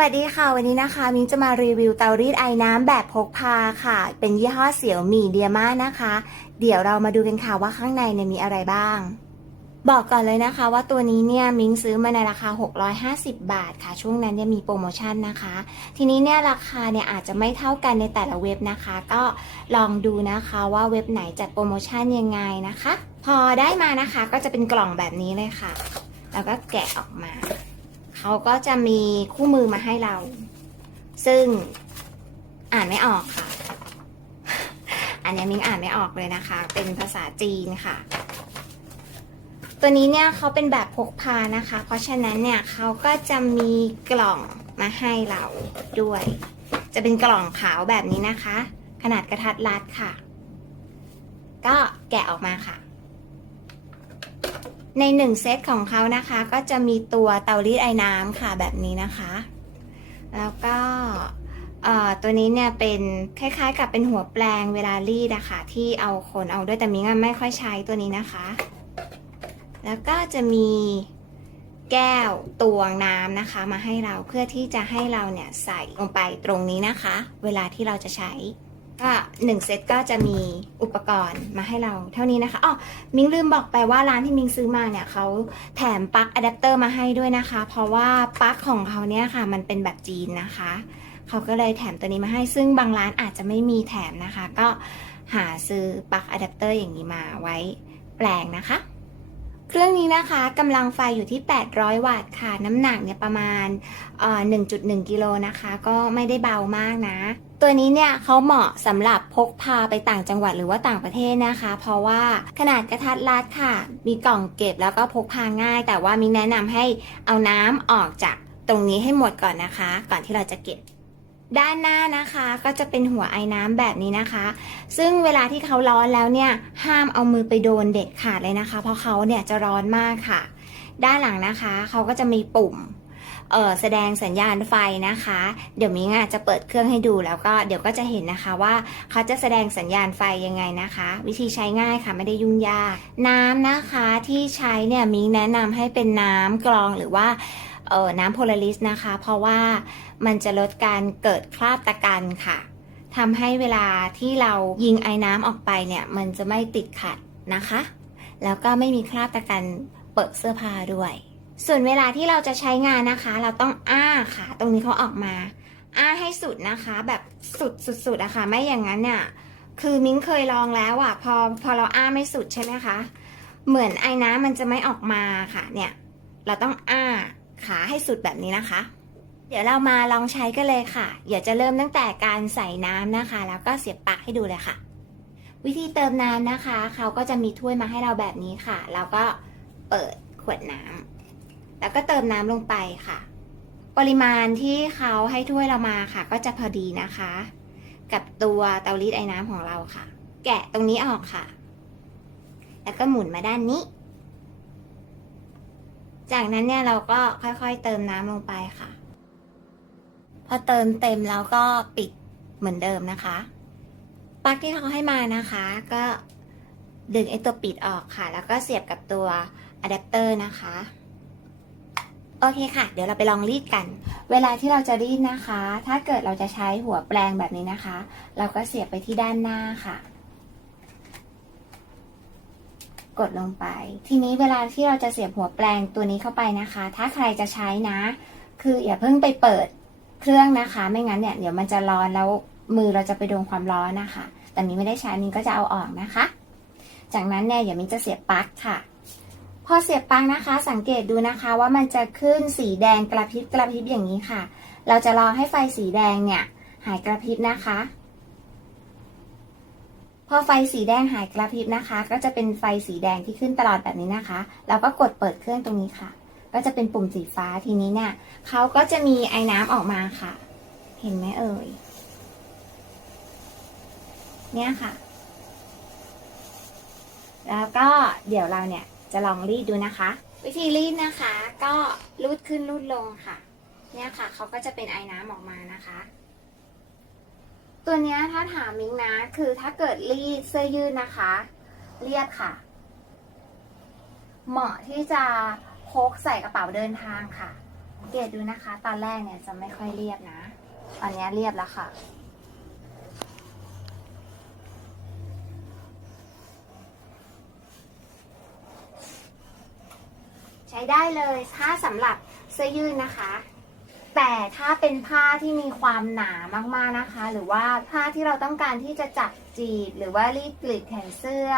วัสดีค่ะ วันนี้นะคะ มิ้งจะมารีวิวเตารีดไอ้น้ำแบบพกพาค่ะ เป็นยี่ห้อเสี่ยวหมี่เดียมานะคะ เดี๋ยวเรามาดูกันค่ะว่าข้างในเนี่ยมีอะไรบ้าง บอกก่อนเลยนะคะ ว่าตัวนี้เนี่ยมิ้งซื้อมาในราคา 650 บาทค่ะ ช่วงนั้นเนี่ยมีโปรโมชั่นนะคะ ทีนี้เนี่ยราคาเนี่ยอาจจะไม่เท่ากันในแต่ละเว็บนะคะ ก็ลองดูนะคะว่าเว็บไหนจัดโปรโมชั่นยังไงนะคะ พอได้มานะคะก็จะเป็นกล่องแบบนี้เลยค่ะ แล้วก็แกะออกมา เขาก็จะมีคู่มือมาให้เรา ซึ่งอ่านไม่ออกค่ะ อันนี้มิ้งอ่านไม่ออกเลยนะคะ เป็นภาษาจีนค่ะ ตัวนี้เนี่ยเขาเป็นแบบพกพานะคะ เพราะฉะนั้นเนี่ยเขาก็จะมีกล่องมาให้เราด้วย จะเป็นกล่องขาวแบบนี้นะคะ ขนาดกระทัดรัดค่ะ ก็แกะออกมาค่ะ ในหนึ่งเซตของเขานะคะ ก็จะมีตัวเตารีดไอ้น้ำค่ะแบบนี้นะคะ แล้วก็ตัวนี้เนี่ยเป็นคล้ายๆ กับเป็นหัวแปลงเวลารีดอะค่ะที่เอาคนเอาด้วยแต่มิงอะไม่ค่อยใช้ตัวนี้นะคะ แล้วก็จะมีแก้วตวงน้ำนะคะ มาให้เราเพื่อที่จะให้เราเนี่ยใส่ลงไปตรงนี้นะคะ เวลาที่เราจะใช้ ก็หนึ่งเซตก็จะมีอุปกรณ์มาให้เราเท่านี้นะคะอ๋อมิงลืมบอกไปว่าร้านที่มิงซื้อมาเนี่ยเขาแถมปลั๊กอะแดปเตอร์มาให้ด้วยนะคะ เพราะว่าปลั๊กของเขาเนี่ยค่ะ มันเป็นแบบจีนนะคะ เขาก็เลยแถมตัวนี้มาให้ซึ่งบางร้านอาจจะไม่มีแถมนะคะ ก็หาซื้อปลั๊กอะแดปเตอร์อย่างนี้มาไว้แปลงนะคะ เครื่องนี้นะคะกำลังไฟอยู่ที่ 800 วัตต์ค่ะ น้ำหนักเนี่ยประมาณ 1.1 กิโลนะคะ ก็ไม่ได้เบามากนะ ตัวนี้เนี่ยเขาเหมาะสำหรับพกพาไปต่างจังหวัดหรือว่าต่างประเทศนะคะ เพราะว่าขนาดกระทัดรัดค่ะ มีกล่องเก็บแล้วก็พกพาง่าย แต่ว่ามินแนะนำให้เอาน้ำออกจากตรงนี้ให้หมดก่อนนะคะ ก่อนที่เราจะเก็บ ด้านหน้านะคะก็จะเป็นหัวไอ้น้ำแบบนี้นะคะ ซึ่งเวลาที่เขาร้อนแล้วเนี่ยห้ามเอามือไปโดนเด็ดขาดเลยนะคะ เพราะเขาเนี่ยจะร้อนมากค่ะ ด้านหลังนะคะเขาก็จะมีปุ่มเออแสดงสัญญาณไฟนะคะ เดี๋ยวมิงจจะเปิดเครื่องให้ดูแล้วก็เดี๋ยวก็จะเห็นนะคะว่าเขาจะแสดงสัญญาณไฟยังไงนะคะ วิธีใช้ง่ายค่ะไม่ได้ยุ่งยาก น้ำนะคะที่ใช้เนี่ยมิงแนะนำให้เป็นน้ำกรองหรือว่า เอ่อน้ำโพลาริสนะคะ เพราะว่ามันจะลดการเกิดคราบตะกันค่ะทำให้เวลาที่เรายิงไอ้น้ำออกไปเนี่ย มันจะไม่ติดขัดนะคะ แล้วก็ไม่มีคราบตะกันเปิดเสื้อผ้าด้วย ส่วนเวลาที่เราจะใช้งานนะคะ เราต้องอ้าขาตรงนี้เขาออกมา อ้าให้สุดนะคะ แบบสุดสุดๆอะค่ะ ไม่อย่างนั้นเนี่ยคือมิ้งเคยลองแล้วอะพอพอเราอ้าไม่สุดใช่ไหมคะ เหมือนไอ้น้ำมันจะไม่ออกมาค่ะ เนี่ย เราต้องอ้า ขาให้สุดแบบนี้นะคะ เดี๋ยวเรามาลองใช้กันเลยค่ะเดี๋ยวจะเริ่มตั้งแต่การใส่น้ำนะคะ แล้วก็เสียบปลั๊กให้ดูเลยค่ะ วิธีเติมน้ำนะคะ เขาก็จะมีถ้วยมาให้เราแบบนี้ค่ะ แล้วก็เปิดขวดน้ำแล้วก็เติมน้ำลงไปค่ะ ปริมาณที่เขาให้ถ้วยเรามาค่ะ ก็จะพอดีนะคะ กับตัวเตารีดไอ้น้ำของเราค่ะ แกะตรงนี้ออกค่ะ แล้วก็หมุนมาด้านนี้ จากนั้นเนี่ยเราก็ค่อยๆเติมน้ำลงไปค่ะ พอเติมเต็มแล้วก็ปิดเหมือนเดิมนะคะ ปลั๊กที่เขาให้มานะคะ ก็ดึงไอ้ตัวปิดออกค่ะ แล้วก็เสียบกับตัวอะแดปเตอร์นะคะ โอเคค่ะ เดี๋ยวเราไปลองรีดกัน เวลาที่เราจะรีดนะคะ ถ้าเกิดเราจะใช้หัวแปลงแบบนี้นะคะ เราก็เสียบไปที่ด้านหน้าค่ะ กดลงไป ทีนี้เวลาที่เราจะเสียบหัวแปลงตัวนี้เข้าไปนะคะ ถ้าใครจะใช้นะ คืออย่าเพิ่งไปเปิดเครื่องนะคะ ไม่งั้นเนี่ยเดี๋ยวมันจะร้อนแล้วมือเราจะไปโดนความร้อนนะคะ แต่มินไม่ได้ใช้มินก็จะเอาออกนะคะ จากนั้นเนี่ยเดี๋ยวมินจะเสียบปลั๊กค่ะ พอเสียบปลั๊กนะคะ สังเกตดูนะคะว่ามันจะขึ้นสีแดงกระพริบกระพริบอย่างนี้ค่ะ เราจะรอให้ไฟสีแดงเนี่ยหายกระพริบนะคะ พอไฟสีแดงหายกระพริบนะคะ ก็จะเป็นไฟสีแดงที่ขึ้นตลอดแบบนี้นะคะแล้วก็กดเปิดเครื่องตรงนี้ค่ะ ก็จะเป็นปุ่มสีฟ้าทีนี้เนี่ยเขาก็จะมีไอ้น้ำออกมาค่ะ เห็นไหมเอ่ย เนี่ยค่ะ แล้วก็เดี๋ยวเราเนี่ยจะลองรีดดูนะคะ วิธีรีดนะคะ ก็รูดขึ้นรูดลงค่ะ เนี่ยค่ะเขาก็จะเป็นไอ้น้ำออกมานะคะ ตัวเนี้ยถ้าถามมิงนะ คือถ้าเกิดรีดเสื้อยืดนะคะ เรียบค่ะ เหมาะที่จะพกใส่กระเป๋าเดินทางค่ะสังเกตดูนะคะ ตอนแรกเนี่ยจะไม่ค่อยเรียบนะตอนนี้เรียบแล้วค่ะใช้ได้เลย ถ้าสำหรับเสื้อยืดนะคะ แต่ถ้าเป็นผ้าที่มีความหนามากๆนะคะ หรือว่าผ้าที่เราต้องการที่จะจับจีบ หรือว่ารีดกลีบแขนเสื้อ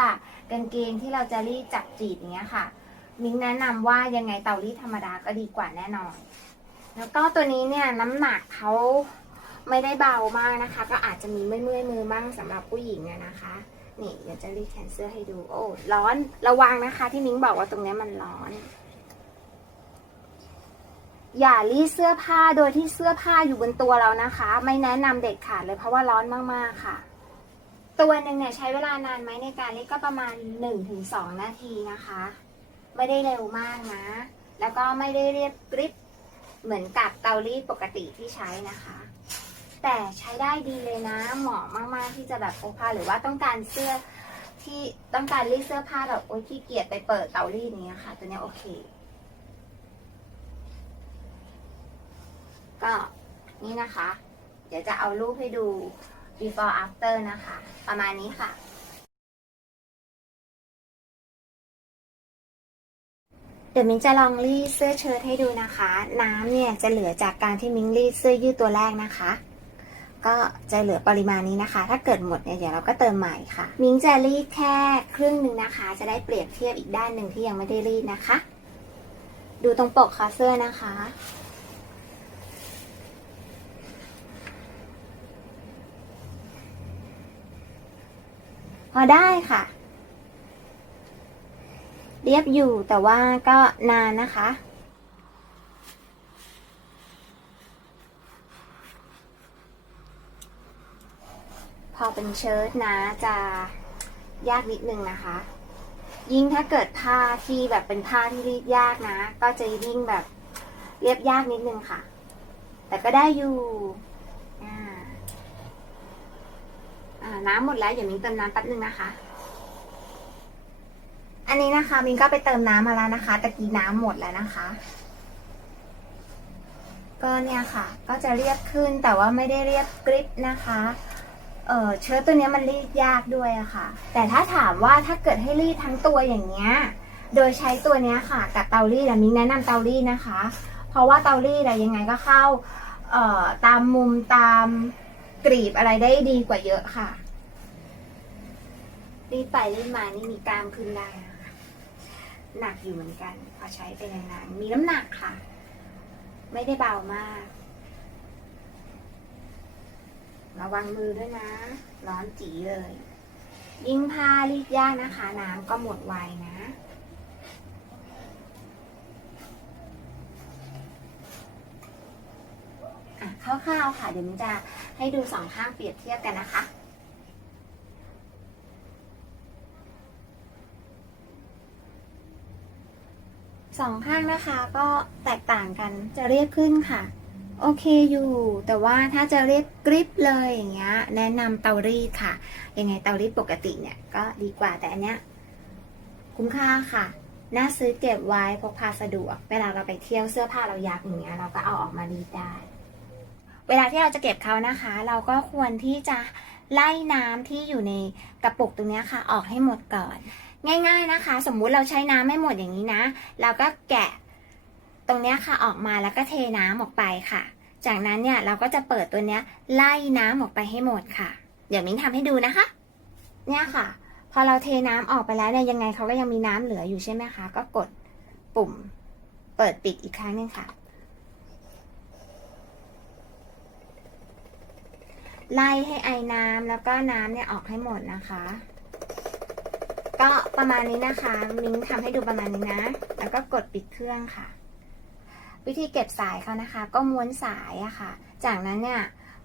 กางเกงที่เราจะรีดจับจีบอย่างเงี้ยค่ะ มิ้งแนะนำว่ายังไงเตารีดธรรมดาก็ดีกว่าแน่นอน แล้วก็ตัวนี้เนี่ยน้ำหนักเขาไม่ได้เบามากนะคะ ก็อาจจะมีเมื่อยมือบ้างสำหรับผู้หญิงนะคะนี่เดี๋ยวจะรีดแขนเสื้อให้ดูโอ้ร้อนระวังนะคะ ที่มิ้งบอกว่าตรงเนี้ยมันร้อน อย่ารีดเสื้อผ้าโดยที่เสื้อผ้าอยู่บนตัวเรานะคะ ไม่แนะนำเด็ดขาดเลยเพราะว่าร้อนมากๆค่ะ ตัวหนึ่งเนี่ยใช้เวลานานไหมในการรีดก็ประมาณ 1-2 นาทีนะคะ ไม่ได้เร็วมากนะ แล้วก็ไม่ได้เรียบกริบเหมือนกับเตารีดปกติที่ใช้นะคะ แต่ใช้ได้ดีเลยนะ เหมาะมากๆที่จะแบบพกพาหรือว่าต้องการเสื้อที่ต้องการรีดเสื้อผ้าแบบโอ๊ยขี้เกียจไปเปิดเตารีดนี้ค่ะ ตัวนี้โอเค ก็นี่นะคะ เดี๋ยวจะเอารูปให้ดู before after นะคะ ประมาณนี้ค่ะ เดี๋ยวมิ้งจะลองรีดเสื้อเชิ้ตให้ดูนะคะ น้ำเนี่ยจะเหลือจากการที่มิ้งรีดเสื้อยืดตัวแรกนะคะก็จะเหลือปริมาณนี้นะคะ ถ้าเกิดหมดเนี่ยเดี๋ยวเราก็เติมใหม่ค่ะ มิ้งจะรีดแค่ครึ่งหนึ่งนะคะ จะได้เปรียบเทียบอีกด้านหนึ่งที่ยังไม่ได้รีดนะคะ ดูตรงปกคอเสื้อนะคะ อได้ค่ะ เรียบอยู่แต่ว่าก็นานนะคะ พอเป็นเชิ้ตนะจะยากนิดนึงนะคะ ยิ่งถ้าเกิดผ้าที่แบบเป็นผ้าที่รีดยากนะ ก็จะยิ่งแบบเรียบยากนิดนึงค่ะ แต่ก็ได้อยู่อ่าอ่า น้ำหมดแล้วอย่ามิ้งเติมน้ำแป๊บนึงนะคะ อันนี้นะคะ มินก็ไปเติมน้ำมาแล้วนะคะตะกี้น้ำหมดแล้วนะคะ ก็เนี่ยค่ะ ก็จะเรียบขึ้นแต่ว่าไม่ได้เรียบกริบนะคะเออเชิ้ตตัวนี้มันรีดยากด้วยอะค่ะ แต่ถ้าถามว่าถ้าเกิดให้รีดทั้งตัวอย่างเงี้ย โดยใช้ตัวเนี้ยค่ะ กับเตารีดอะมินแนะนำเตารีดนะคะ เพราะว่าเตารีดอะยังไงก็เข้าเอ่อตามมุมตามกรีบอะไรได้ดีกว่าเยอะค่ะ รีดไปรีดมานี่มีกล้ามขึ้นได้นะคะหนักอยู่เหมือนกัน พอใช้ไปนานๆมีน้ำหนักค่ะ ไม่ได้เบามาก ระวังมือด้วยนะ ร้อนจีเลย ยิ่งผ้ารีดยากนะคะ น้ำก็หมดไวนะอะคร่าวๆค่ะ เดี๋ยวมินจะให้ดูสองข้างเปรียบเทียบกันนะคะ สองข้างนะคะก็แตกต่างกันจะเรียบขึ้นค่ะ โอเคอยู่ แต่ว่าถ้าจะเรียบกริบเลยอย่างเงี้ยแนะนำเตารีดค่ะ ยังไงเตารีดปกติเนี่ยก็ดีกว่าแต่อันเนี้ยคุ้มค่าค่ะน่าซื้อเก็บไว้พกพาสะดวก เวลาเราไปเที่ยวเสื้อผ้าเรายักอย่างเงี้ยเราก็เอาออกมารีดได้ เวลาที่เราจะเก็บเขานะคะ เราก็ควรที่จะไล่น้ำที่อยู่ในกระปุกตรงเนี้ยค่ะ ออกให้หมดก่อน ง่าย ๆนะคะ สมมุติเราใช้น้ำไม่หมดอย่างนี้นะ เราก็แกะตรงเนี้ยค่ะออกมาแล้วก็เทน้ำออกไปค่ะ จากนั้นเนี่ยเราก็จะเปิดตัวเนี้ยไล่น้ำออกไปให้หมดค่ะ เดี๋ยวมิ้งทำให้ดูนะคะ เนี่ยค่ะ พอเราเทน้ำออกไปแล้วเนี่ยยังไงเขาก็ยังมีน้ำเหลืออยู่ใช่ไหมคะ ก็กดปุ่มเปิดปิดอีกครั้งหนึงค่ะไล่ให้ไอน้ำแล้วก็น้ำเนี่ยออกให้หมดนะคะ ก็ประมาณนี้นะคะ มิ้งทำให้ดูประมาณนี้นะ แล้วก็กดปิดเครื่องค่ะ วิธีเก็บสายเขานะคะ ก็ม้วนสายอะค่ะ จากนั้นเนี่ย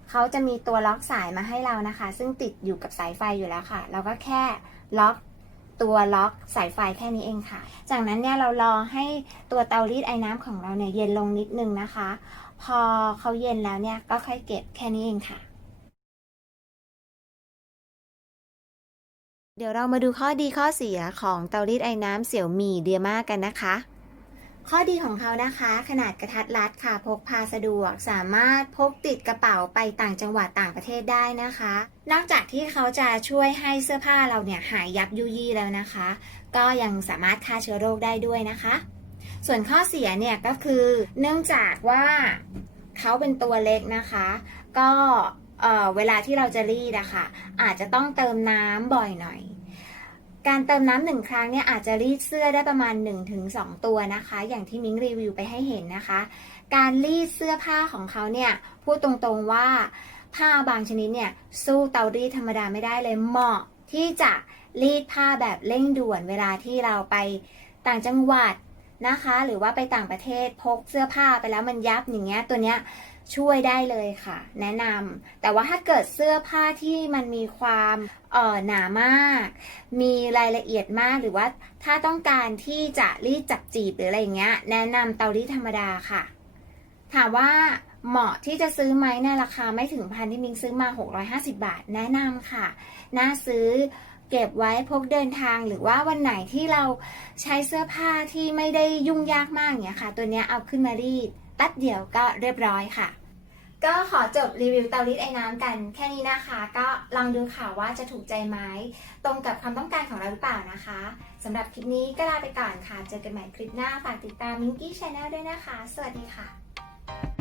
เขาจะมีตัวล็อกสายมาให้เรานะคะ ซึ่งติดอยู่กับสายไฟอยู่แล้วค่ะ เราก็แค่ล็อกตัวล็อกสายไฟแค่นี้เองค่ะ จากนั้นเนี่ยเรารอให้ตัวเตารีดไอ้น้ำของเราเนี่ยเย็นลงนิดนึงนะคะ พอเขาเย็นแล้วเนี่ยก็ค่อยเก็บแค่นี้เองค่ะ เดี๋ยวเรามาดูข้อดีข้อเสียของเตารีดไอ้น้ำเสี่ยวมี่เดียมากันนะคะ ข้อดีของเขานะคะ ขนาดกระทัดรัดค่ะพกพาสะดวก สามารถพกติดกระเป๋าไปต่างจังหวัดต่างประเทศได้นะคะ นอกจากที่เขาจะช่วยให้เสื้อผ้าเราเนี่ยหายยับยุยี่แล้วนะคะ ก็ยังสามารถฆ่าเชื้อโรคได้ด้วยนะคะ ส่วนข้อเสียเนี่ยก็คือ เนื่องจากว่าเขาเป็นตัวเล็กนะคะ ก็ เเวลาที่เราจะรีดอะค่ะอาจจะต้องเติมน้ำบ่อยหน่อย การเติมน้ำหนึ่งครั้งเนี่ยอาจจะรีดเสื้อได้ประมาณ 1-2 ตัวนะคะ อย่างที่มิ้งรีวิวไปให้เห็นนะคะ การรีดเสื้อผ้าของเขาเนี่ยพูดตรงๆว่าผ้าบางชนิดเนี่ยสู้เตารีดธรรมดาไม่ได้เลยเหมาะที่จะรีดผ้าแบบเร่งด่วนเวลาที่เราไปต่างจังหวัด นะคะ หรือว่าไปต่างประเทศพกเสื้อผ้าไปแล้วมันยับอย่างเงี้ยตัวเนี้ยช่วยได้เลยค่ะ แนะนำแต่ว่าถ้าเกิดเสื้อผ้าที่มันมีความเอ่อหนามาก มีรายละเอียดมากหรือว่าถ้าต้องการที่จะรีดจับจีบหรืออะไรเงี้ย แนะนำเตารีดธรรมดาค่ะ ถามว่าเหมาะที่จะซื้อไหมในราคาไม่ถึงพันที่มิงซื้อมา 650 บาท แนะนำค่ะ น่าซื้อ เก็บไว้พกเดินทางหรือว่าวันไหนที่เราใช้เสื้อผ้าที่ไม่ได้ยุ่งยากมากเงี้ยค่ะ ตัวเนี้ยเอาขึ้นมารีดแป๊บเดียวก็เรียบร้อยค่ะ ก็ขอจบรีวิวเตารีดไอ้น้ำกันแค่นี้นะคะ ก็ลองดูค่ะว่าจะถูกใจไหมตรงกับความต้องการของเราหรือเปล่านะคะสำหรับคลิปนี้ก็ลาไปก่อนค่ะ เจอกันใหม่คลิปหน้าฝากติดตามมิงกี้ชาแนลด้วยนะคะ สวัสดีค่ะ